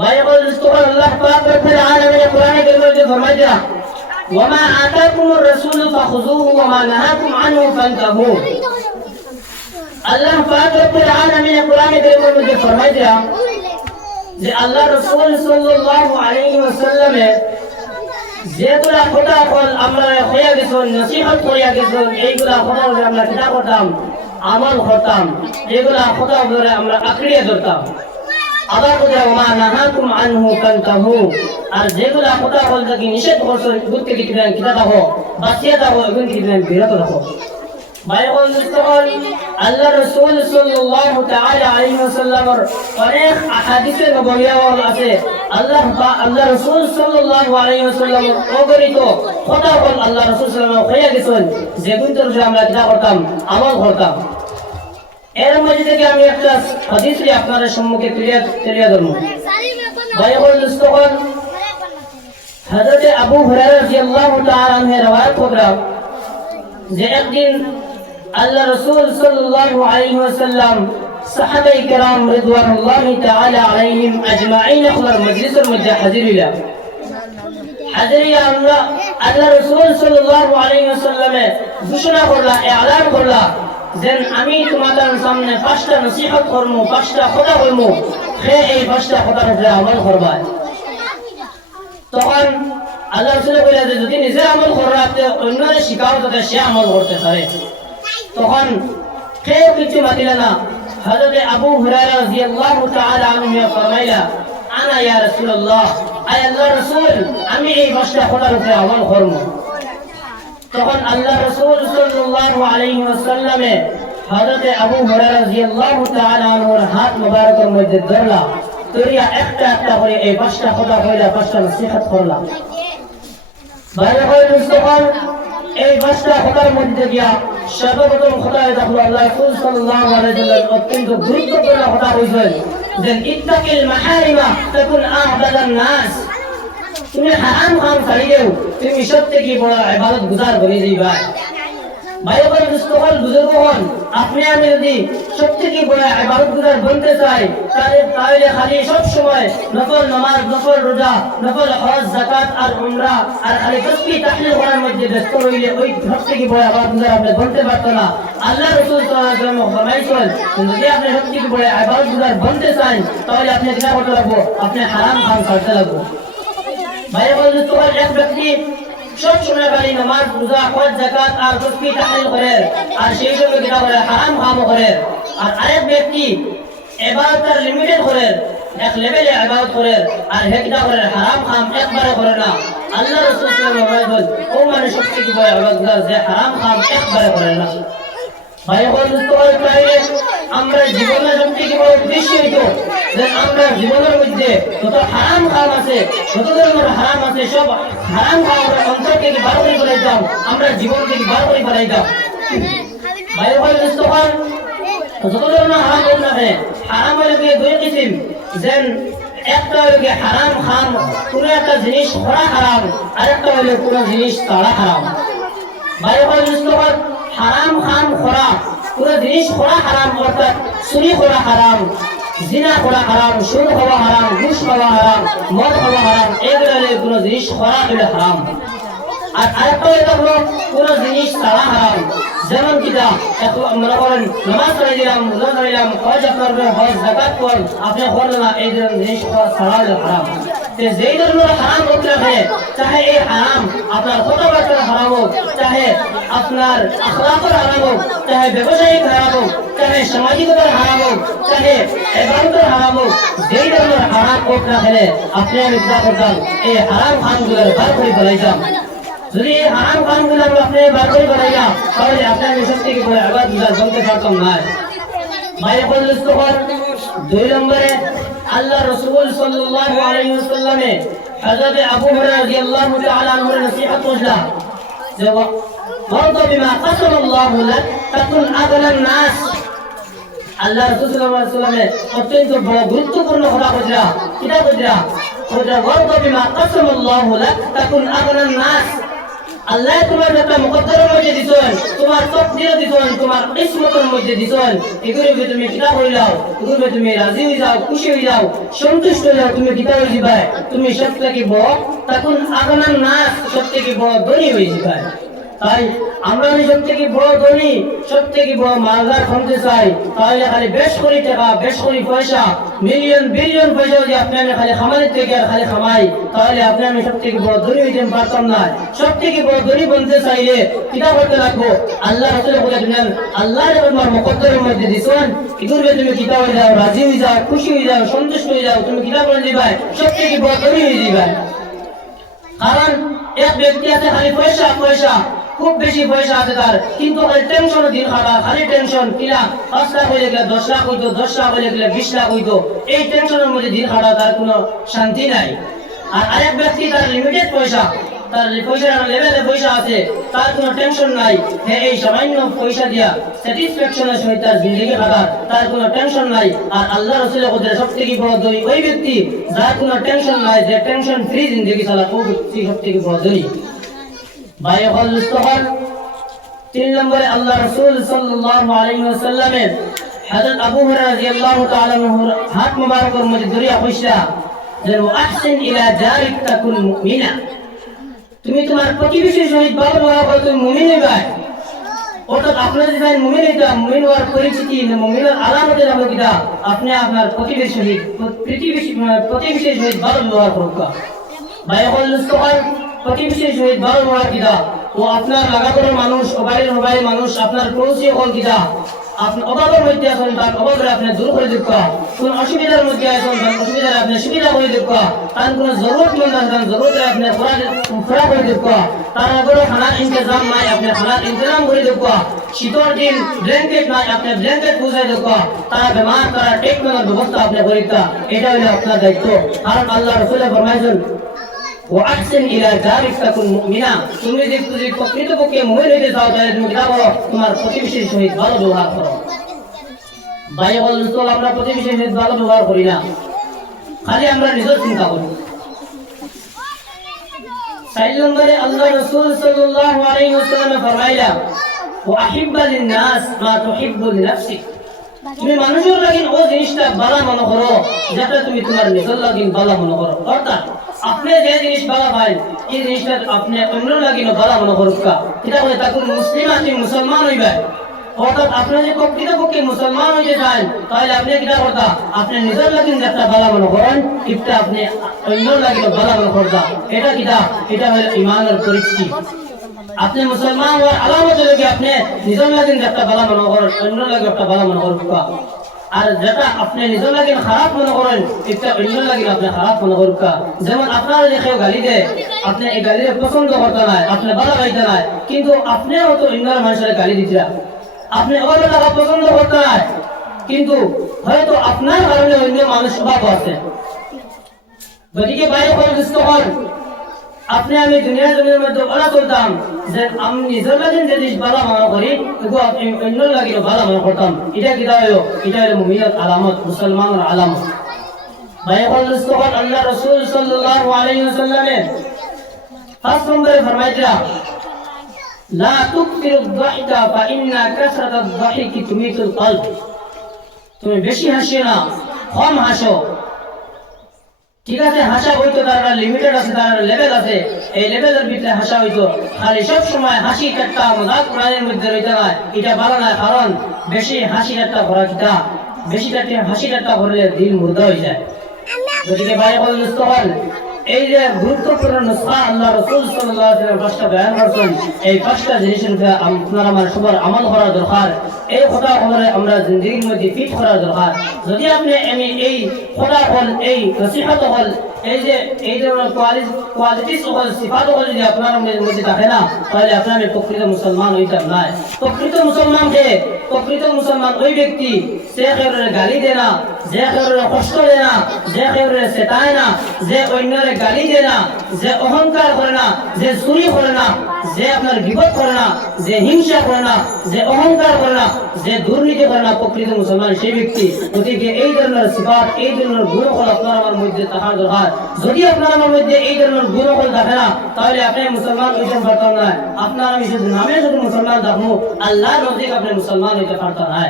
বাইকুল ইস্তিগফার আল্লাহ পাক রব্বুল আলামিন কোরআনে কারীমে ফরমাইয়া ওয়ামা আতাকুমুর রাসূলু ফাখুযুহু ওয়ামা নাহাকুম আনহু ফান্তাহু। আল্লাহ পাক রব্বুল আলামিন কোরআনে কারীমের মধ্যে ফরমাইয়া যে আল্লাহ রাসূল সাল্লাল্লাহু আলাইহি ওয়াসাল্লামে যেগুলা কথা বল আমরা হইয়া গেছেন নসিহত করিয়া গেছেন এইগুলা কথা আমরা কিতা করতাম আমল করতাম, এগুলা কথা বলে আমরা আঁকড়িয়ে ধরতাম। আবার কথা ওমা নাহাকুম আনহু ফান্তাহু, আর যেগুলা কথা বল থেকে নিষেধ করছেন এগুলো থেকে কিতা থাকো বাঁচিয়ে থাকো, এগুলো থেকে বিরত থাকো। বাইকুল ইস্তিগফার আল্লাহ রাসূল সাল্লাল্লাহু তাআলা আলাইহি ওয়াসাল্লামের অনেক আহাদিসে নববিয়া আছে। আল্লাহ রাসূল সাল্লাল্লাহু আলাইহি ওয়াসাল্লামের অগণিত কথা বল আল্লাহ রাসূল সাল্লাল্লাহু আলাইহি ওয়াসাল্লাম গেছেন যেগুলো আমরা কিতা করতাম আমল করতাম। এর মধ্যে থেকে আমি একটা হাদিস আপনাদের সম্মুখে তুলে ধরব। বাইকুল ইস্তিগফার হযরত আবু হুরায়রা রাদিয়াল্লাহু তাআলা আনহু রওয়ায়াত করা যে একদিন আল্লাহ রাসূল সাল্লাল্লাহু আলাইহি ওয়াসাল্লাম সাহাবায়ে কেরাম রিদওয়ানুল্লাহি তাআলা আলাইহিম আজমাইন খলার মজলিসের মধ্যে হাজির হইলা। আল্লাহ রাসূল সাল্লাল্লাহু আলাইহি ওয়াসাল্লামে ঘোষণা করলা, এলান করলা যে আমি তোমাদের সামনে পাঁচটা নসিহত করব, পাঁচটা কথা বলব, হে এই পাঁচটা কথার উপরে আমল করবা। তখন আল্লাহ রাসূল কইলেন যে যদি নিজে আমল করা আপনি অন্যদের শিখাও তাতে সে আমল করতে পারে। তখন কেউ কিছু মানিল না। হযরত আবু হুরায়রা রাদিয়াল্লাহু তাআলা আনহু ফরমাইলা আনা ইয়া রাসূলুল্লাহ, আয় আল্লাহর রাসূল আমি এই পাঁচটা কথার উপরে আমল করব। তখন আল্লাহ রাসূল সাল্লাল্লাহু আলাইহি ওয়াসাল্লামে হযরত আবু হুরায়রা রাদিয়াল্লাহু তাআলা আনহুর হাত মোবারকের মধ্যে ধরলা, ধরিয়া একটা একটা করে এই পাঁচটা কথা কইলা, পাঁচটা নসিহত করলা। বাইকুল ইস্তিগফার এই পাঁচটা কথার মধ্যে গিয়া সর্বপ্রথম কথা দেখলো আল্লাহ রাসূল সাল্লাল্লাহু আলাইহি ওয়াসাল্লাম অত্যন্ত গুরুত্বপূর্ণ কথা কইছেন যে ইত্তাকিল মাহারিমা তাকুন আ'বাদান নাস। তুমি হারাম কাম ছাড়িলেও তুমি সবথেকে বড় ইবাদত গুজার বনে যাইবা। বাইকুল ইস্তিগফার বুজুর্গগণ, আপনি আমি যদি সবথেকে বড় ইবাদত গুজার বনতে চাই তাহলে খালি সব সময় নফল নামাজ, নফল রোজা, নফল হজ, যাকাত আর উমরা আর খালি তাসবিহ তাহলিল করার মধ্যে ব্যস্ত হইলে ওই সবথেকে বড় ইবাদত গুজার আপনি বনতে পারতেন না। আল্লাহ রাসূল সাল্লাল্লাহু আলাইহি ওয়াসাল্লাম ফরমাইছেন যদি আপনি সবথেকে বড় ইবাদত গুজার বনতে চান তাহলে আপনি কি করতে লাগবে? আপনি হারাম কাম ছাড়তে লাগবে। বাইকুল ইস্তিগফার এক ব্যক্তি সব সময় খালি নামাজ, রোজা, হজ, যাকাত আর তাসবিহ তাহলিল করে আর সেই সঙ্গে কিতা করে হারাম কাম করে। আর আরেক ব্যক্তি ইবাদতের লিমিটেড করে, এক লেভেলে ইবাদত করে আর হে কিতা করে হারাম কাম একবারে করে না। আল্লাহ রাসূল সাল্লাল্লাহু আলাইহি ওয়াসাল্লাম ও মানুষ সবথেকে বড় ইবাদত যে হারাম কাম একবারে করে না। বাইকুল ইস্তিগফার কইলে আমরা জীবনে সবথেকে বড় উদ্দেশ্য হইতো যে আমরা জীবনের মধ্যে যত হারাম কাম আছে, যত ধরনের হারাম আছে, সব হারাম কাম অন্তর থেকে বার করে ফেলাইতাম, আমরা জীবন থেকে বার করে ফেলাইতাম। বাইকুল ইস্তিগফার যত ধরনের হারাম হোক না কেন, হারাম হইলে দুই কিসিম, যেন একটা হইলে হারাম খাম, কোনো একটা জিনিস করা হারাম, আর একটা হইলে কোনো জিনিস ছাড়া হারাম। বাইকুল ইস্তিগফার হারাম খাম করা, কোনো জিনিস করা হারাম, অর্থাৎ চুরি করা হারাম, জিনা করা হারাম, সুদ খাওয়া হারাম, ঘুষ খাওয়া হারাম, মদ খাওয়া হারাম, এগুলো হলে কোনো জিনিস করা হলে হারাম। আর আরেকটা হলো কোনো জিনিস ছাড়া হারাম, যেমন কিটা মনে করেন নামাজ পড়ে দিলাম, রোজা ধরলাম, হজ করবেন, হজ যাকাত কর আপনি করলেন না, এই ধরনের জিনিস ছাড়া হলে হারাম। যেই ধরনের হারাম হোক না চাহে এই হারাম আপনার কথাবার্তার হারাম হোক, চাহে আপনার আখলাকের হারাম হোক, চাহে ব্যবসায়িক হারাম হোক, চাহে সামাজিকতার হারাম হোক, চাহে ইবাদতের হারাম হোক, যেই ধরনের হারাম হোক না আপনি আমি চিন্তা করতাম এই হারাম খামগুলো বার করে ফেলাইতাম। যদি এই হারাম খামগুলো আপনি বার করে ফেলাইতাম তাহলে আপনি আমি সবথেকে বড় ইবাদত গুজার বলতে পারতাম না। বাইকুল ইস্তিগফার দুই নম্বরে আল্লাহ রাসূল সাল্লাল্লাহু আলাইহি ওয়াসাল্লামে হযরত আবু হুরায়রা রাদিয়াল্লাহু তাআলা আনহুর নসিহত করলা যে ওয়ারদ বিমা কাসামাল্লাহু লাক তাকুন আগলান নাস। আল্লাহ রাসূল সাল্লাল্লাহু আলাইহি ওয়াসাল্লামে অত্যন্ত বড় গুরুত্বপূর্ণ কথা কইরা, কিটা কইরা ওয়ারদ বিমা কাসামাল্লাহু লাক তাকুন আগলান নাস। আল্লাহ তোমার একটা মুকদ্দরের মধ্যে দিছেন, তোমার তকদিরে দিছেন, তোমার কিসমতের মধ্যে দিছেন। এগুলো তুমি কিতা হইলাও, এগুলো তুমি রাজি হয়ে যাও, খুশি হয়ে যাও, সন্তুষ্ট হয়ে যাও, তুমি কিতা হয়ে যাবে, তুমি সব থেকে বড় তখন আগনার নাচ সব থেকে বড় ধনী হয়ে যাবে। তাই আমরা সব থেকে বড় ধনী, সব থেকে বড় মালদার হতে চাই, তাহলে খালি বেশ কোটি টাকা, বেশ কোটি পয়সা, মিলিয়ন বিলিয়ন পয়সা যদি আপনি আমি খালি খামারের থেকে আর খালি খামাই, তাহলে আপনি আমি সব থেকে বড় ধনী হইতে পারতাম না। সব থেকে বড় ধনী বনতে চাইলে কিতা করতে লাগবো? আল্লাহ রাসূল বলে দিলেন, আল্লাহ তোমার মুকদ্দরের মধ্যে দিছেন, ইদুরবে তুমি কিতা হয়ে যাও, রাজি হয়ে যাও, খুশি হয়ে যাও, সন্তুষ্ট হয়ে যাও, তুমি কিতা বলে দিবা, সব থেকে বড় ধনী হয়ে যাবে। কারণ এক ব্যক্তি আছে খালি পয়সা পয়সা, খুব বেশি পয়সা আছে তার, কিন্তু খালি টেনশন দিন খারাপ, খালি টেনশন কিনা 5 লাখ হয়ে গেলে 10 লাখ হইতো, 10 লাখ হয়ে গেলে 20 লাখ হইতো, এই টেনশনের মধ্যে দিন খারাপ, তার কোনো শান্তি নাই। আর আরেক ব্যক্তি তার লিমিটেড পয়সা, তার পয়সার লেভেলে পয়সা আছে, তার কোনো টেনশন নাই, হ্যাঁ এই সামান্য পয়সা দিয়া স্যাটিসফ্যাকশনের সহিত তার জিন্দগি কাটার, তার কোনো টেনশন নাই। আর আল্লাহ রাসূলের কথা সবথেকে বড় ধনী ওই ব্যক্তি যার কোনো টেনশন নাই, যে টেনশন ফ্রি জিন্দগি চালা, ও ব্যক্তি সবথেকে বড় ধনী। ভাই হল মুস্তাফা 3 নম্বরে আল্লাহ রাসূল সাল্লাল্লাহু আলাইহি ওয়াসাল্লামের হযরত আবু হুরায়রা রাদিয়াল্লাহু তাআলা আনহুর হাত মোবারকের মধ্যে দরিয়া পয়সা যে আহসিন ইলা জারিক তাকুন মুমিনা, তুমি তোমার প্রতিবেশীর সহিত ভালো ব্যবহার করো, তুমি মুমিন হইবা। অর্থাৎ আপনার যে মুমিন হইতা, মুমিন হওয়ার পরিচিতি, মুমিনের আলামতের আমরা কিটা, আপনি আপনার প্রতিবেশীর সহিত ভালো ব্যবহার করুক। ভাই হল মুস্তাফা প্রতিবেশীর সহিত ভালো ব্যবহার কিটা, ও আপনার লাগাতার মানুষ, বাড়ির মানুষ, আপনার পড়োশী হল কিটা, আপনি অভাবের মধ্যে আছেন, তার অভাবের আপনি দূর করে দেব, কোন অসুবিধার মধ্যে আছেন, তার অসুবিধার আপনি সুবিধা করে দেব, তার কোন জরুরতমন্দ আছেন, জরুরতে আপনি পুরা করে দেব, তার আগরে খানার ইন্তজাম নাই, আপনি খানার ইন্তজাম করে দেব, শীতর দিন ব্ল্যাঙ্কেট নাই, আপনি ব্ল্যাঙ্কেট পৌঁছাই দেব, তারা বেমার, তারা ট্রিটমেন্টের ব্যবস্থা আপনি করে দেব। এটা হলো আপনার দায়িত্ব। কারণ আল্লাহ রাসূল ফরমাইছেন ওয়াহসিন ইলা জারিক তাকুন মুমিনা, তুমি যদি প্রকৃতপক্ষে মুমিন হইতে চাও তাহলে তুমি কি করো? তোমার প্রতিবেশীর সহিত ভালো ব্যবহার করো। ভাই বল চল, আমরা প্রতিবেশীর সহিত ভালো ব্যবহার করি না, খালি আমরা নিজের চিন্তা করি। 4 নম্বরে আল্লাহ রাসূল সাল্লাল্লাহু আলাইহি ওয়াসাল্লাম ফরমাইলা ওয়াহিব্বা লিন-নাস মা তুহিব্বু লিনাফসিক, তুমি মানুষের লাগি ও জিনিসটা ভালো মনে করো যেটা তুমি তোমার নিজের লাগি ভালো মনে করো। অর্থাৎ আপনি যে জিনিস ভালো পাই, এই জিনিসটা আপনি অন্যের লাগি ভালো মনে করুক, এটা বলে তাকে মুসলিম আছে, মুসলমান হইবে। অর্থাৎ আপনি যে প্রকৃতপক্ষে মুসলমান হইতে চান, তাহলে আপনি কিটা করতা, আপনি নিজের লাগি যেটা ভালো মনে করেন, এটা আপনি অন্যের লাগি ভালো মনে করতা। এটা কিটা, এটা হলো ঈমানের পরিচিতি। আপনি মুসলমান হওয়ার আলামত হলো কি আপনি নিজের লাগি যেটা ভালো মনে করেন, অন্যের লাগি একটা ভালো মনে করুক। আর যেটা আপনি নিজের লাগি খারাপ মনে করেন, এটা অন্যের লাগি আপনি খারাপ মনে করুক। যেমন আপনারা যে কেউ গালি দেয়, আপনি এই গালিরে পছন্দ করতে নাই, আপনি ভালো পাইতে নাই, কিন্তু আপনিও তো অন্যের মানুষের গালি দিতে, আপনি ওদের টাকা পছন্দ করতে নাই, কিন্তু হয়তো আপনার কারণে অন্য মানুষ অভাব আছে। গতিকে বাইরে করে দুষ্ট হন, আপনি আমি দুনিয়ার জমির মধ্যে ওরা করতাম যে আমি নিজের লাগি যে জিনিস ভালো মনে করি, তবু আপনি অন্যের লাগিও ভালো মনে করতাম। এটা কিটা হলো, এটা হলো মুমিনের আলামত, মুসলমানের আলামত। বাইরে করে দুষ্ট হন, আল্লাহ রাসূল সাল্লাল্লাহু আলাইহি ওয়াসাল্লামের 5 নম্বরে ফরমাইতা লা তুকসিরু আদ-দাহিকা ফাইন্না কাসরাত আদ-দাহিকি তুমিতুল কলব, তুমি বেশি হাসিও না, কম হাসো। ঠিক আছে, হাসা হইতো তার লিমিটেড আছে, তার লেভেল আছে, এই লেভেলের ভিতরে হাসা হইতো। খালি সব সময় হাসি ঠাট্টা মজাক প্রাণের মধ্যে রইতে নাই, এটা ভালো না। কারণ বেশি হাসি ঠাট্টা করা কিটা, বেশি হাসি ঠাট্টা করলে দিল মুর্দা হয়ে যায়। গতিকে ভাই বল মুস্তাফাল, এই যে গুরুত্বপূর্ণ নুসখা আল্লাহ রাসূল সাল্লাল্লাহু আলাইহি ওয়াসাল্লাম 5টা বয়ান করেছেন, এই 5টা জিনিসের উপরে আপনারা আমার সবার আমল করা দরকার। এই কথা বলে আমরা জিন্দেগির মধ্যে ফিট করা দরকার। যদি আপনি এই কথা হল, এই নসিহত হল, এই যে এই ধরনের কোয়ালিটিস হল, সিফাত হল যদি আপনার মধ্যে থাকে না, তাহলে আপনার প্রকৃত মুসলমান হইতাম নাই। প্রকৃত মুসলমান ওই ব্যক্তি সে গালি দেয় না, যে কেউরে কষ্ট দেয় না, যে কেউরে চেতায় না, যে অন্যরে গালি দেয় না, যে অহংকার করে না, যে চুরি করে না, যে আপনার বিপদ করে না, যে হিংসা করে না, যে অহংকার করে না, যে দুর্নীতি করে না, প্রকৃত মুসলমান সেই ব্যক্তি। গতিকে এই ধরনের সিফাত, এই ধরনের গুণফল আপনার আমার মধ্যে থাকার দরকার। যদি আপনার আমার মধ্যে এই ধরনের গুণফল থাকে না, তাহলে আপনি মুসলমান হইতে পারতেন না। আপনার আমি শুধু নামে শুধু মুসলমান থাকবো, আল্লাহর নজদিক আপনি মুসলমান হইতে পারতেন না।